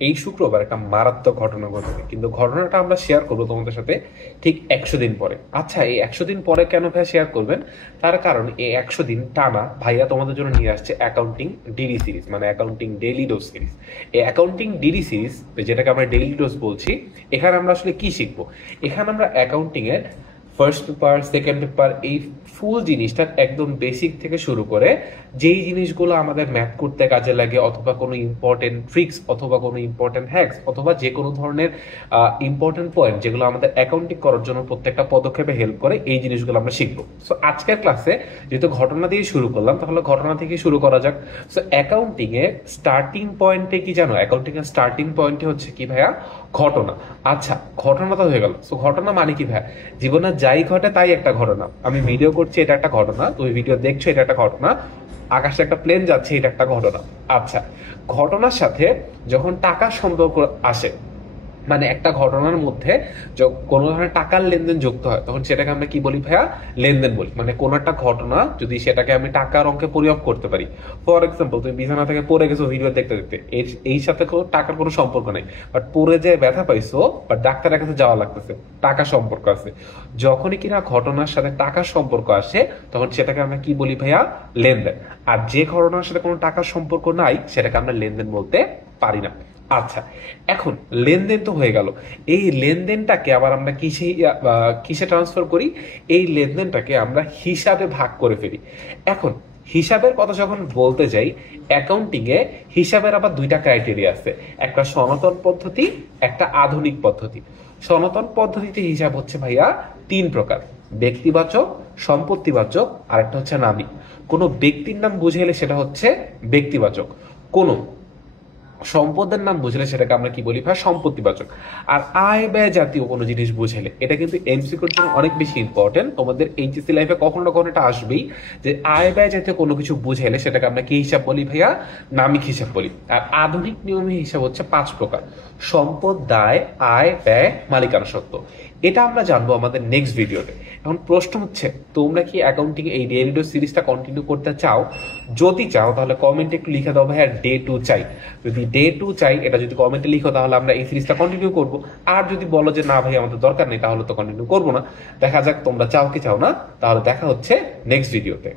এই শুক্রবার একটা মারাত্মক ঘটনা ঘটবে, কিন্তু ঘটনাটা আমরা শেয়ার করবো তোমাদের সাথে ঠিক 100 দিন পরে। আচ্ছা, এই 100 দিন পরে কেন ভাই শেয়ার করবেন? তার কারণ এই 100 দিন টানা ভাইয়া তোমাদের জন্য নিয়ে আসছে অ্যাকাউন্টিং ডিডি সিরিজ, মানে অ্যাকাউন্টিং ডেইলি ডোজ সিরিজ। এই অ্যাকাউন্টিং ডিডি সিরিজ, যেটাকে আমরা ডেইলি ডোজ বলছি, এখানে আমরা আসলে কি শিখবো? এখানে আমরা অ্যাকাউন্টিং এর ফার্স্ট পেপার, সেকেন্ড পেপার, এই ফুল জিনিসটার একদম বেসিক থেকে শুরু করে যেই জিনিসগুলো আমাদের ম্যাথ করতে কাজে লাগে, অথবা কোনো ইম্পর্টেন্ট ট্রিক্স, অথবা কোনো ইম্পর্টেন্ট হ্যাক্স, অথবা যে কোনো ধরনের ইম্পর্টেন্ট পয়েন্ট যেগুলো আমাদের অ্যাকাউন্টিং করার জন্য প্রত্যেকটা পদক্ষেপে হেল্প করে, এই জিনিসগুলো আমরা শিখবো। সো আজকের ক্লাসে যেহেতু ঘটনা দিয়ে শুরু করলাম, তাহলে ঘটনা থেকে শুরু করা যাক। সো অ্যাকাউন্টিং এর স্টার্টিং পয়েন্টে কি জানো? অ্যাকাউন্টিং এর স্টার্টিং পয়েন্টে হচ্ছে কি ভাইয়া? ঘটনা। আচ্ছা, ঘটনা তো হয়ে গেল। সো ঘটনা মানে কি ভাইয়া? জীবনে যাই ঘটে তাই একটা ঘটনা। আমি ভিডিও করছি, এটা একটা ঘটনা। তুমি ভিডিও দেখছো, এটা একটা ঘটনা। আকাশে একটা প্লেন যাচ্ছে, এটা একটা ঘটনা। আচ্ছা, ঘটনার সাথে যখন টাকার সম্পর্ক আসে, মানে একটা ঘটনার মধ্যে কোনো ধরনের টাকার লেনদেন যুক্ত হয়, তখন সেটাকে আমরা কি বলি ভাইয়া? লেনদেন বলি। মানে কোন একটা ঘটনা যদি সেটাকে আমি টাকার অঙ্কে পরিমাপ করতে পারি। ফর এক্সাম্পল, তুমি বিছানা থেকে পড়ে গেছো ভিডিও দেখতে দেখতে, এই সাথে টাকার কোনো সম্পর্ক নেই, বাট পড়ে যে ব্যথা পাইছো বা ডাক্তারের কাছে যাওয়া লাগতেছে, টাকার সম্পর্ক আছে। যখনই কিনা ঘটনার সাথে টাকার সম্পর্ক আসে, তখন সেটাকে আমরা কি বলি ভাইয়া? লেনদেন। আর যে ঘটনার সাথে কোনো টাকার সম্পর্ক নাই, সেটাকে আমরা লেনদেন বলতে পারি না। আচ্ছা, এখন লেনদেন তো হয়ে গেল। এই লেনদেনটাকে আবার আমরা কিসে ট্রান্সফার করি? এই লেনদেনটাকে আমরা হিসাবে ভাগ করে ফেলি। এখন হিসাবের কথা যখন বলতে যাই, অ্যাকাউন্টিং এ হিসাবের আবার দুইটা ক্রাইটেরিয়া আছে, একটা সনাতন পদ্ধতি, একটা আধুনিক পদ্ধতি। সনাতন পদ্ধতিতে হিসাব হচ্ছে ভাইয়া 3 প্রকার: ব্যক্তিবাচক, সম্পত্তিবাচক, আর একটা হচ্ছে নামিক। কোনো ব্যক্তির নাম বুঝাইলে সেটা হচ্ছে ব্যক্তিবাচক, কোনো সম্পদের নাম বুঝলে সেটাকে আমরা কি বলি ভাই? সম্পত্তিবাচক। আর আয় ব্যয় জাতীয় কোনো জিনিস বুঝাইলে, এটা কিন্তু এমসিকিউর জন্য অনেক বেশি ইম্পর্টেন্ট, তোমাদের এইচএসসি লাইফে কখনো না কখনো এটা আসবেই, যে আয় ব্যয় জাতীয় কোনো কিছু বুঝাইলে সেটাকে আমরা কি হিসাব বলি ভাইয়া? নামিক হিসাব বলি। আর আধুনিক নিয়মে হিসাব হচ্ছে 5 প্রকার: সম্পদ, দায়, আয়, ব্যয়, মালিকানা সত্ত্ব। এটা আমরা জানবো আমাদের নেক্সট ভিডিওতে। এখন প্রশ্ন হচ্ছে, তোমরা কি অ্যাকাউন্টিং এই ডেইলি ডোজ সিরিজটা কন্টিনিউ করতে চাও? যদি চাও তাহলে কমেন্টে একটু লিখে দাও ভাইয়া ডে 2 চাই। যদি ডে 2 চাই, এটা যদি কমেন্টে লিখো, তাহলে আমরা এই সিরিজটা কন্টিনিউ করব। আর যদি বলো যে না ভাই আমাদের দরকার নেই, তাহলে তো কন্টিনিউ করবো না। দেখা যাক তোমরা চাও কি চাও না। তাহলে দেখা হচ্ছে নেক্সট ভিডিওতে।